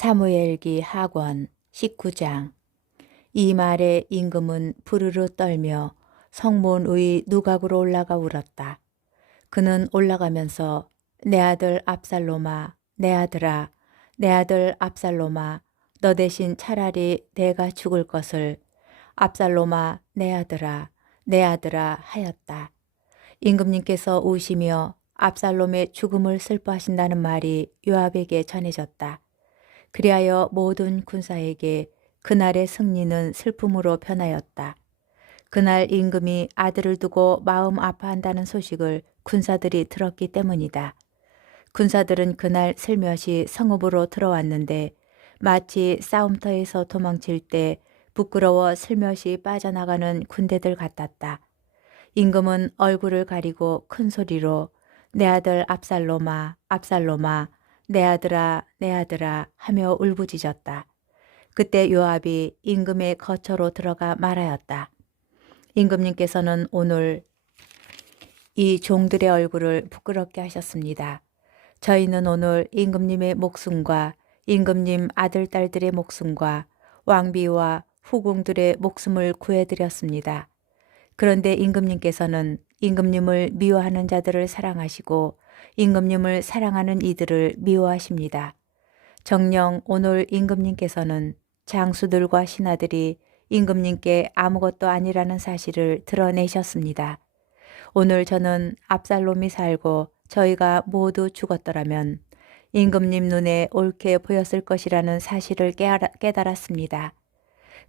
사무엘기 하권 19장. 이 말에 임금은 부르르 떨며 성문 의 누각으로 올라가 울었다. 그는 올라가면서 내 아들 압살롬아, 내 아들아, 내 아들 압살롬아, 너 대신 차라리 내가 죽을 것을 압살롬아, 내 아들아, 내 아들아 하였다. 임금님께서 우시며 압살롬의 죽음을 슬퍼하신다는 말이 요압에게 전해졌다. 그리하여 모든 군사에게 그날의 승리는 슬픔으로 변하였다. 그날 임금이 아들을 두고 마음 아파한다는 소식을 군사들이 들었기 때문이다. 군사들은 그날 슬며시 성읍으로 들어왔는데 마치 싸움터에서 도망칠 때 부끄러워 슬며시 빠져나가는 군대들 같았다. 임금은 얼굴을 가리고 큰 소리로 내 아들 압살롬아, 압살롬아, 내 아들아, 내 아들아 하며 울부짖었다. 그때 요압이 임금의 거처로 들어가 말하였다. 임금님께서는 오늘 이 종들의 얼굴을 부끄럽게 하셨습니다. 저희는 오늘 임금님의 목숨과 임금님 아들, 딸들의 목숨과 왕비와 후궁들의 목숨을 구해드렸습니다. 그런데 임금님께서는 임금님을 미워하는 자들을 사랑하시고 임금님을 사랑하는 이들을 미워하십니다. 정녕 오늘 임금님께서는 장수들과 신하들이 임금님께 아무것도 아니라는 사실을 드러내셨습니다. 오늘 저는 압살롬이 살고 저희가 모두 죽었더라면 임금님 눈에 옳게 보였을 것이라는 사실을 깨달았습니다.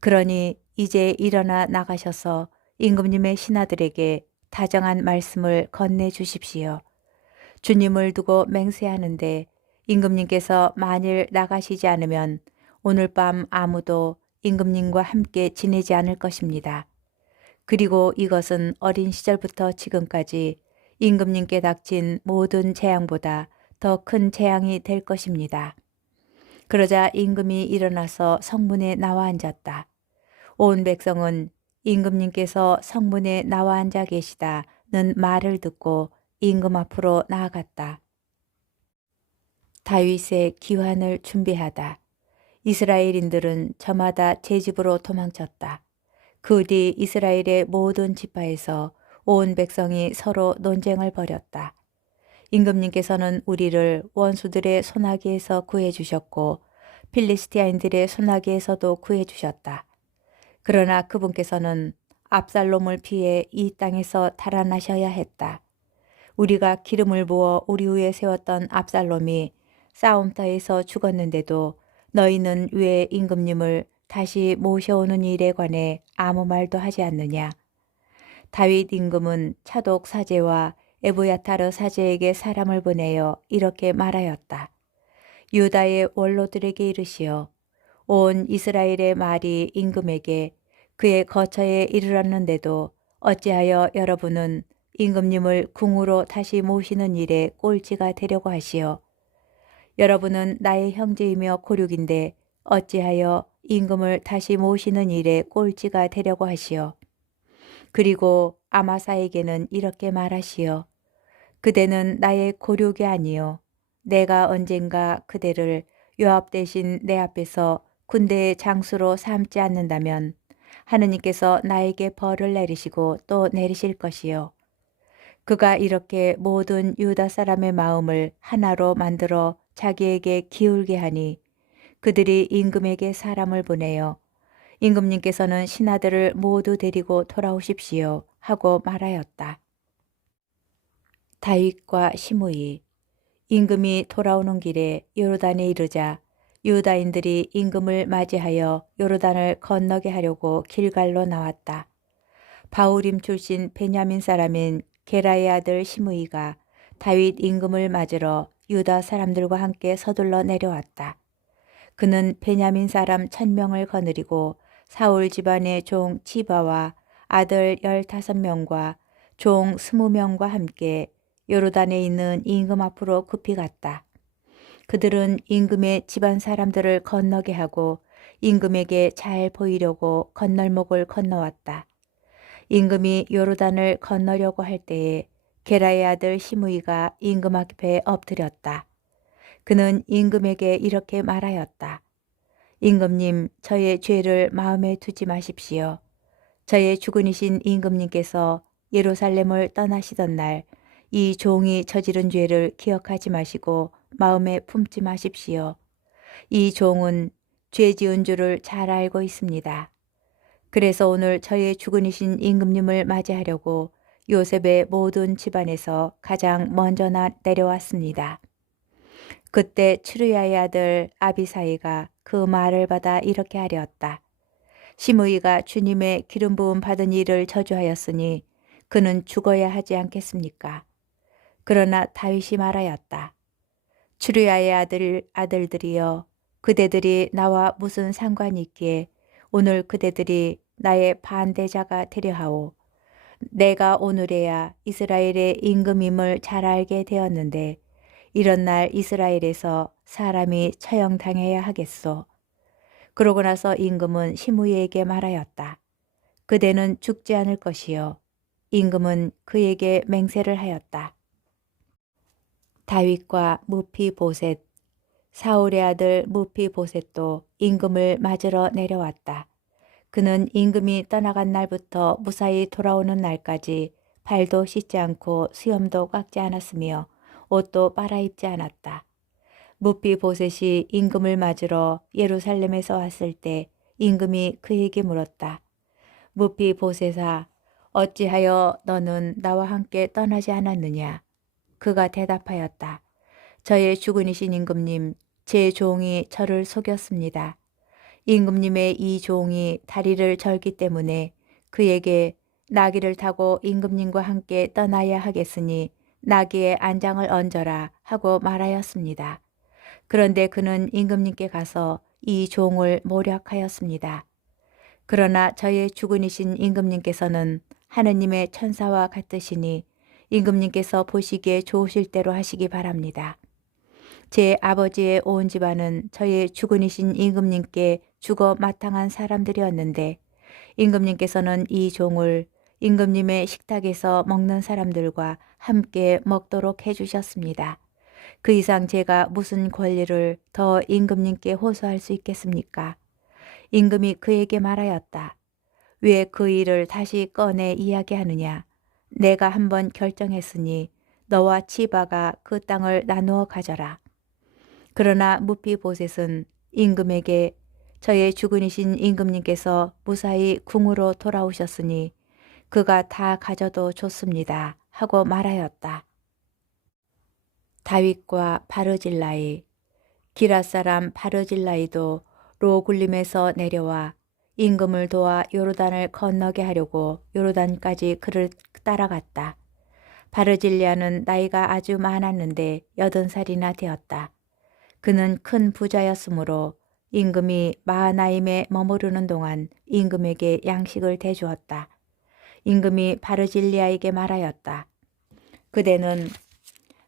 그러니 이제 일어나 나가셔서 임금님의 신하들에게 다정한 말씀을 건네주십시오. 주님을 두고 맹세하는데 임금님께서 만일 나가시지 않으면 오늘 밤 아무도 임금님과 함께 지내지 않을 것입니다. 그리고 이것은 어린 시절부터 지금까지 임금님께 닥친 모든 재앙보다 더 큰 재앙이 될 것입니다. 그러자 임금이 일어나서 성문에 나와 앉았다. 온 백성은 임금님께서 성문에 나와 앉아 계시다는 말을 듣고 임금 앞으로 나아갔다. 다윗의 기환을 준비하다. 이스라엘인들은 저마다 제 집으로 도망쳤다. 그 뒤 이스라엘의 모든 지파에서 온 백성이 서로 논쟁을 벌였다. 임금님께서는 우리를 원수들의 손아귀에서 구해주셨고 필리스티아인들의 손아귀에서도 구해주셨다. 그러나 그분께서는 압살롬을 피해 이 땅에서 달아나셔야 했다. 우리가 기름을 부어 우리 위에 세웠던 압살롬이 싸움터에서 죽었는데도 너희는 왜 임금님을 다시 모셔오는 일에 관해 아무 말도 하지 않느냐. 다윗 임금은 차독 사제와 에브야타르 사제에게 사람을 보내어 이렇게 말하였다. 유다의 원로들에게 이르시어 온 이스라엘의 말이 임금에게 그의 거처에 이르렀는데도 어찌하여 여러분은 임금님을 궁으로 다시 모시는 일에 꼴찌가 되려고 하시오. 여러분은 나의 형제이며 고륙인데 어찌하여 임금을 다시 모시는 일에 꼴찌가 되려고 하시오. 그리고 아마사에게는 이렇게 말하시오. 그대는 나의 고륙이 아니요. 내가 언젠가 그대를 요압 대신 내 앞에서 군대의 장수로 삼지 않는다면 하느님께서 나에게 벌을 내리시고 또 내리실 것이요. 그가 이렇게 모든 유다 사람의 마음을 하나로 만들어 자기에게 기울게 하니 그들이 임금에게 사람을 보내어 임금님께서는 신하들을 모두 데리고 돌아오십시오 하고 말하였다. 다윗과 시므이. 임금이 돌아오는 길에 요르단에 이르자 유다인들이 임금을 맞이하여 요르단을 건너게 하려고 길갈로 나왔다. 바울임 출신 베냐민 사람인 게라의 아들 시므이가 다윗 임금을 맞으러 유다 사람들과 함께 서둘러 내려왔다. 그는 베냐민 사람 1000명을 거느리고 사울 집안의 종 지바와 아들 15명과 종 20명과 함께 요르단에 있는 임금 앞으로 급히 갔다. 그들은 임금의 집안 사람들을 건너게 하고 임금에게 잘 보이려고 건널목을 건너왔다. 임금이 요르단을 건너려고 할 때에 게라의 아들 시므이가 임금 앞에 엎드렸다. 그는 임금에게 이렇게 말하였다. 임금님, 저의 죄를 마음에 두지 마십시오. 저의 주군이신 임금님께서 예루살렘을 떠나시던 날 이 종이 저지른 죄를 기억하지 마시고 마음에 품지 마십시오. 이 종은 죄 지은 줄을 잘 알고 있습니다. 그래서 오늘 저의 주군이신 임금님을 맞이하려고 요셉의 모든 집안에서 가장 먼저 내려왔습니다. 그때 추루야의 아들 아비사이가 그 말을 받아 이렇게 하려었다. 시므이가 주님의 기름 부음 받은 이를 저주하였으니 그는 죽어야 하지 않겠습니까? 그러나 다윗이 말하였다. 추루야의 아들들이여, 그대들이 나와 무슨 상관이 있기에 오늘 그대들이 나의 반대자가 되려 하오. 내가 오늘에야 이스라엘의 임금임을 잘 알게 되었는데 이런 날 이스라엘에서 사람이 처형당해야 하겠소. 그러고 나서 임금은 시므이에게 말하였다. 그대는 죽지 않을 것이요. 임금은 그에게 맹세를 하였다. 다윗과 무피보셋, 사울의 아들 무피보셋도 임금을 맞으러 내려왔다. 그는 임금이 떠나간 날부터 무사히 돌아오는 날까지 발도 씻지 않고 수염도 깎지 않았으며 옷도 빨아입지 않았다. 무피보셋이 임금을 맞으러 예루살렘에서 왔을 때 임금이 그에게 물었다. 무피보셋아, 어찌하여 너는 나와 함께 떠나지 않았느냐? 그가 대답하였다. 저의 주군이신 임금님, 제 종이 저를 속였습니다. 임금님의 이 종이 다리를 절기 때문에 그에게 나귀를 타고 임금님과 함께 떠나야 하겠으니 나귀에 안장을 얹어라 하고 말하였습니다. 그런데 그는 임금님께 가서 이 종을 모략하였습니다. 그러나 저의 주군이신 임금님께서는 하느님의 천사와 같으시니 임금님께서 보시기에 좋으실 대로 하시기 바랍니다. 제 아버지의 온 집안은 저의 주군이신 임금님께 죽어 마땅한 사람들이었는데 임금님께서는 이 종을 임금님의 식탁에서 먹는 사람들과 함께 먹도록 해주셨습니다. 그 이상 제가 무슨 권리를 더 임금님께 호소할 수 있겠습니까? 임금이 그에게 말하였다. 왜 그 일을 다시 꺼내 이야기하느냐? 내가 한번 결정했으니 너와 치바가 그 땅을 나누어 가져라. 그러나 무피보셋은 임금에게 저의 주군이신 임금님께서 무사히 궁으로 돌아오셨으니 그가 다 가져도 좋습니다 하고 말하였다. 다윗과 바르질라이, 기랏 사람 바르질라이도 로굴림에서 내려와 임금을 도와 요르단을 건너게 하려고 요르단까지 그를 따라갔다. 바르질리아는 나이가 아주 많았는데 80살이나 되었다. 그는 큰 부자였으므로 임금이 마하나임에 머무르는 동안 임금에게 양식을 대주었다. 임금이 바르질리아에게 말하였다. 그대는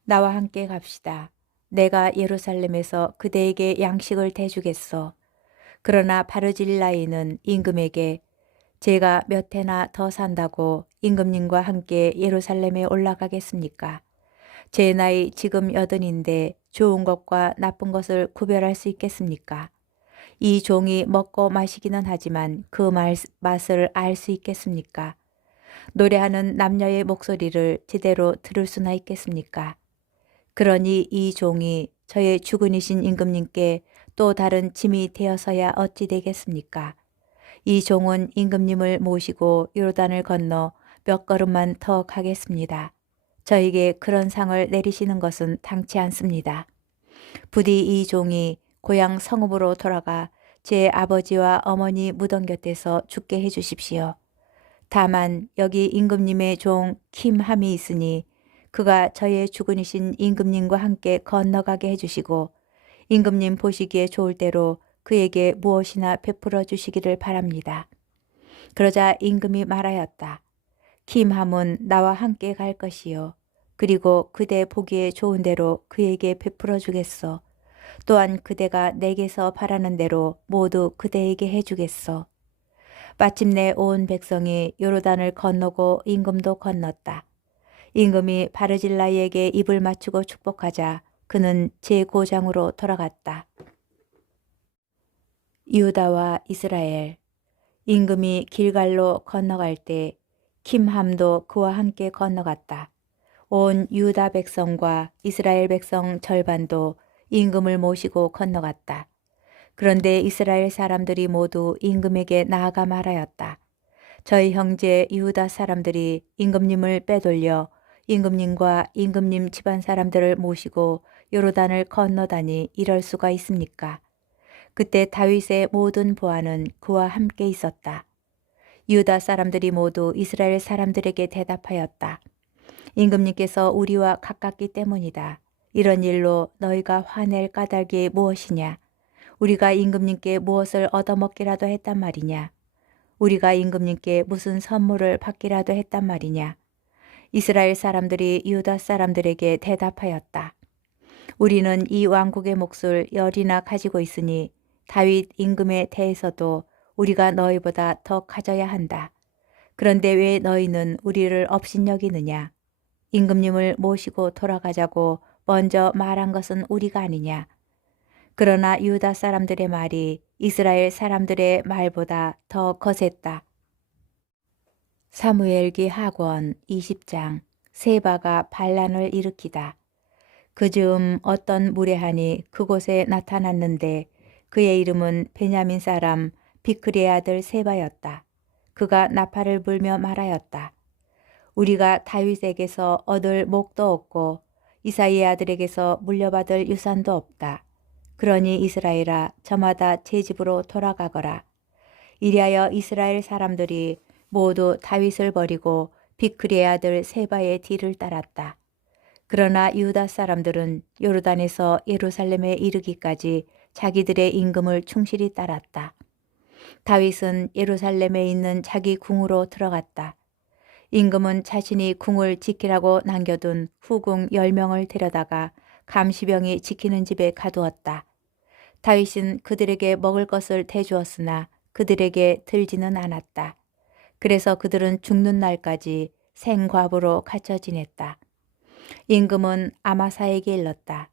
나와 함께 갑시다. 내가 예루살렘에서 그대에게 양식을 대주겠소. 그러나 바르질라이는 임금에게 제가 몇 해나 더 산다고 임금님과 함께 예루살렘에 올라가겠습니까? 제 나이 지금 80인데 좋은 것과 나쁜 것을 구별할 수 있겠습니까? 이 종이 먹고 마시기는 하지만 그 맛을 알 수 있겠습니까? 노래하는 남녀의 목소리를 제대로 들을 수나 있겠습니까? 그러니 이 종이 저의 주군이신 임금님께 또 다른 짐이 되어서야 어찌 되겠습니까? 이 종은 임금님을 모시고 요르단을 건너 몇 걸음만 더 가겠습니다. 저에게 그런 상을 내리시는 것은 당치 않습니다. 부디 이 종이 고향 성읍으로 돌아가 제 아버지와 어머니 무덤 곁에서 죽게 해주십시오. 다만 여기 임금님의 종 킴함이 있으니 그가 저의 주군이신 임금님과 함께 건너가게 해주시고 임금님 보시기에 좋을 대로 그에게 무엇이나 베풀어 주시기를 바랍니다. 그러자 임금이 말하였다. 킴함은 나와 함께 갈 것이요. 그리고 그대 보기에 좋은 대로 그에게 베풀어 주겠소. 또한 그대가 내게서 바라는 대로 모두 그대에게 해주겠소. 마침내 온 백성이 요르단을 건너고 임금도 건넜다. 임금이 바르질라이에게 입을 맞추고 축복하자 그는 제 고장으로 돌아갔다. 유다와 이스라엘. 임금이 길갈로 건너갈 때 kimham도 그와 함께 건너갔다. 온 유다 백성과 이스라엘 백성 절반도 임금을 모시고 건너갔다. 그런데 이스라엘 사람들이 모두 임금에게 나아가 말하였다. 저희 형제 유다 사람들이 임금님을 빼돌려 임금님과 임금님 집안 사람들을 모시고 요르단을 건너다니 이럴 수가 있습니까? 그때 다윗의 모든 보안은 그와 함께 있었다. 유다 사람들이 모두 이스라엘 사람들에게 대답하였다. 임금님께서 우리와 가깝기 때문이다. 이런 일로 너희가 화낼 까닭이 무엇이냐? 우리가 임금님께 무엇을 얻어먹기라도 했단 말이냐? 우리가 임금님께 무슨 선물을 받기라도 했단 말이냐? 이스라엘 사람들이 유다 사람들에게 대답하였다. 우리는 이 왕국의 몫을 열이나 가지고 있으니 다윗 임금에 대해서도 우리가 너희보다 더 가져야 한다. 그런데 왜 너희는 우리를 업신여기느냐? 임금님을 모시고 돌아가자고 먼저 말한 것은 우리가 아니냐? 그러나 유다 사람들의 말이 이스라엘 사람들의 말보다 더 거셌다. 사무엘기 하권 20장. 세바가 반란을 일으키다. 그 즈음 어떤 무례한이 그곳에 나타났는데 그의 이름은 베냐민 사람 비크리의 아들 세바였다. 그가 나팔을 불며 말하였다. 우리가 다윗에게서 얻을 목도 없고 이사이의 아들에게서 물려받을 유산도 없다. 그러니 이스라엘아, 저마다 제 집으로 돌아가거라. 이리하여 이스라엘 사람들이 모두 다윗을 버리고 비크리의 아들 세바의 뒤를 따랐다. 그러나 유다 사람들은 요르단에서 예루살렘에 이르기까지 자기들의 임금을 충실히 따랐다. 다윗은 예루살렘에 있는 자기 궁으로 들어갔다. 임금은 자신이 궁을 지키라고 남겨둔 후궁 10명을 데려다가 감시병이 지키는 집에 가두었다. 다윗은 그들에게 먹을 것을 대주었으나 그들에게 들지는 않았다. 그래서 그들은 죽는 날까지 생과부로 갇혀 지냈다. 임금은 아마사에게 일렀다.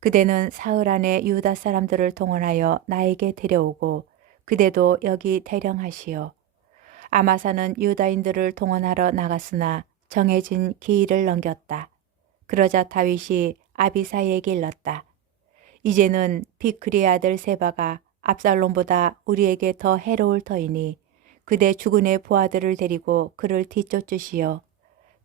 그대는 사흘 안에 유다 사람들을 동원하여 나에게 데려오고 그대도 여기 대령하시오. 아마사는 유다인들을 동원하러 나갔으나 정해진 기일을 넘겼다. 그러자 다윗이 아비사이에게 일렀다. 이제는 비크리의 아들 세바가 압살롬보다 우리에게 더 해로울 터이니 그대 주군의 부하들을 데리고 그를 뒤쫓으시오.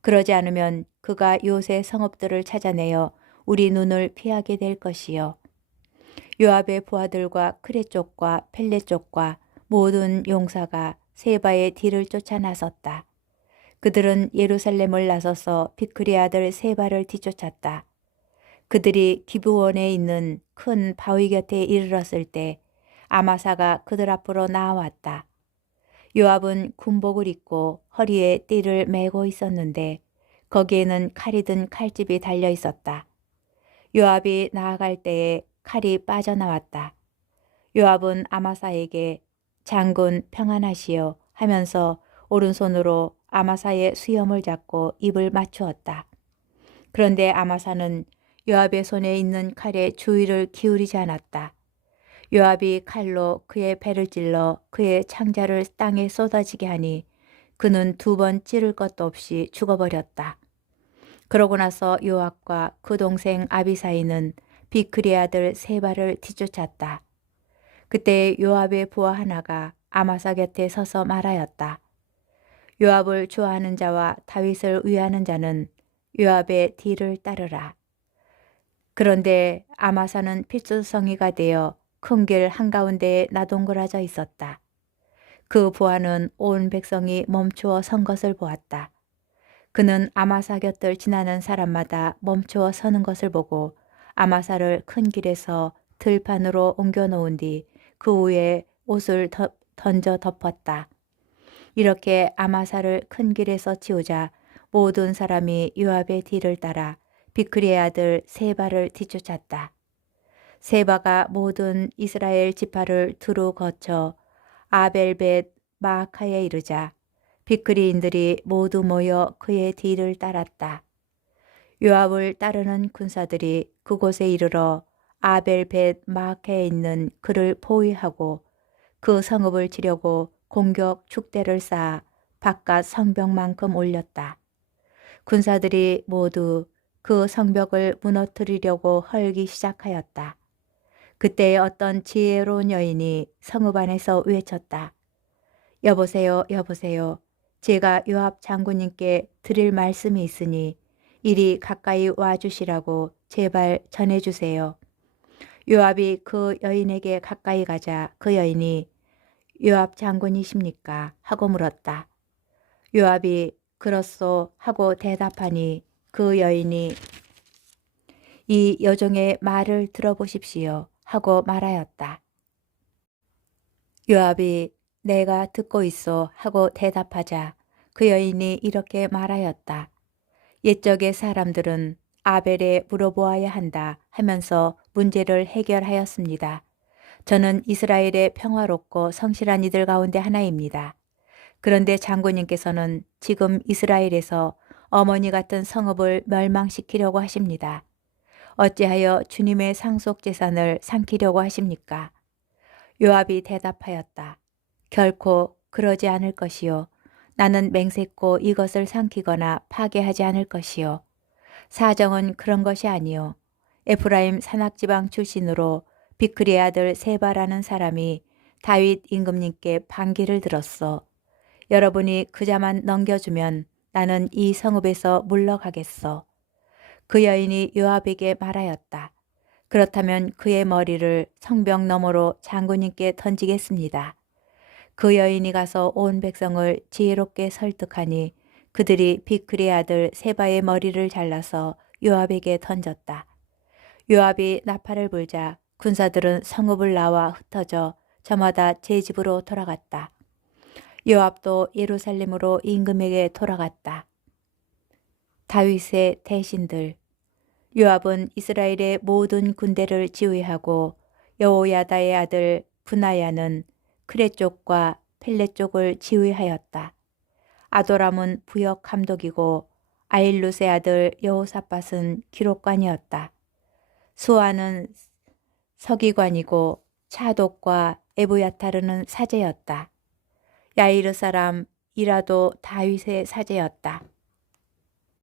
그러지 않으면 그가 요새 성읍들을 찾아내어 우리 눈을 피하게 될 것이요. 요압의 부하들과 크레 쪽과 펠레 쪽과 모든 용사가 세바의 뒤를 쫓아 나섰다. 그들은 예루살렘을 나서서 비크리 아들 세바를 뒤쫓았다. 그들이 기브원에 있는 큰 바위 곁에 이르렀을 때 아마사가 그들 앞으로 나아왔다. 요압은 군복을 입고 허리에 띠를 메고 있었는데 거기에는 칼이 든 칼집이 달려 있었다. 요압이 나아갈 때에 칼이 빠져나왔다. 요압은 아마사에게 장군 평안하시오 하면서 오른손으로 아마사의 수염을 잡고 입을 맞추었다. 그런데 아마사는 요압의 손에 있는 칼에 주의를 기울이지 않았다. 요압이 칼로 그의 배를 찔러 그의 창자를 땅에 쏟아지게 하니 그는 2번 찌를 것도 없이 죽어버렸다. 그러고 나서 요압과 그 동생 아비사이는 비크리 아들 세바를 뒤쫓았다. 그때 요압의 부하 하나가 아마사 곁에 서서 말하였다. 요압을 좋아하는 자와 다윗을 위하는 자는 요압의 뒤를 따르라. 그런데 아마사는 필수성이가 되어 큰 길 한가운데에 나동그라져 있었다. 그 부하는 온 백성이 멈추어 선 것을 보았다. 그는 아마사 곁을 지나는 사람마다 멈추어 서는 것을 보고 아마사를 큰 길에서 들판으로 옮겨 놓은 뒤 그 위에 옷을 던져 덮었다. 이렇게 아마사를 큰 길에서 치우자 모든 사람이 요압의 뒤를 따라 비크리의 아들 세바를 뒤쫓았다. 세바가 모든 이스라엘 지파를 두루 거쳐 아벨벳 마아카에 이르자 비크리인들이 모두 모여 그의 뒤를 따랐다. 요압을 따르는 군사들이 그곳에 이르러 아벨벳 마아카에 있는 그를 포위하고 그 성읍을 치려고 공격 축대를 쌓아 바깥 성벽만큼 올렸다. 군사들이 모두 그 성벽을 무너뜨리려고 헐기 시작하였다. 그때 어떤 지혜로운 여인이 성읍 안에서 외쳤다. 여보세요, 여보세요. 제가 요압 장군님께 드릴 말씀이 있으니 이리 가까이 와주시라고 제발 전해주세요. 요압이 그 여인에게 가까이 가자 그 여인이 요압 장군이십니까? 하고 물었다. 요압이 그렇소 하고 대답하니 그 여인이 이 여종의 말을 들어보십시오 하고 말하였다. 요압이 내가 듣고 있어 하고 대답하자 그 여인이 이렇게 말하였다. 옛적의 사람들은 아벨에 물어보아야 한다 하면서 문제를 해결하였습니다. 저는 이스라엘의 평화롭고 성실한 이들 가운데 하나입니다. 그런데 장군님께서는 지금 이스라엘에서 어머니 같은 성읍을 멸망시키려고 하십니다. 어찌하여 주님의 상속재산을 삼키려고 하십니까? 요압이 대답하였다. 결코 그러지 않을 것이요. 나는 맹세코 이것을 삼키거나 파괴하지 않을 것이요. 사정은 그런 것이 아니요. 에프라임 산악지방 출신으로 비크리의 아들 세바라는 사람이 다윗 임금님께 반기를 들었어. 여러분이 그자만 넘겨주면 나는 이 성읍에서 물러가겠어. 그 여인이 요압에게 말하였다. 그렇다면 그의 머리를 성벽 너머로 장군님께 던지겠습니다. 그 여인이 가서 온 백성을 지혜롭게 설득하니 그들이 비크리의 아들 세바의 머리를 잘라서 요압에게 던졌다. 요압이 나팔을 불자 군사들은 성읍을 나와 흩어져 저마다 제 집으로 돌아갔다. 요압도 예루살렘으로 임금에게 돌아갔다. 다윗의 대신들. 요압은 이스라엘의 모든 군대를 지휘하고 여호야다의 아들 분하야는 크레 쪽과 펠렛 쪽을 지휘하였다. 아도람은 부역 감독이고 아일룻의 아들 여호사밧은 기록관이었다. 수아는 서기관이고 차독과 에브야타르는 사제였다. 야이르 사람 이라도 다윗의 사제였다.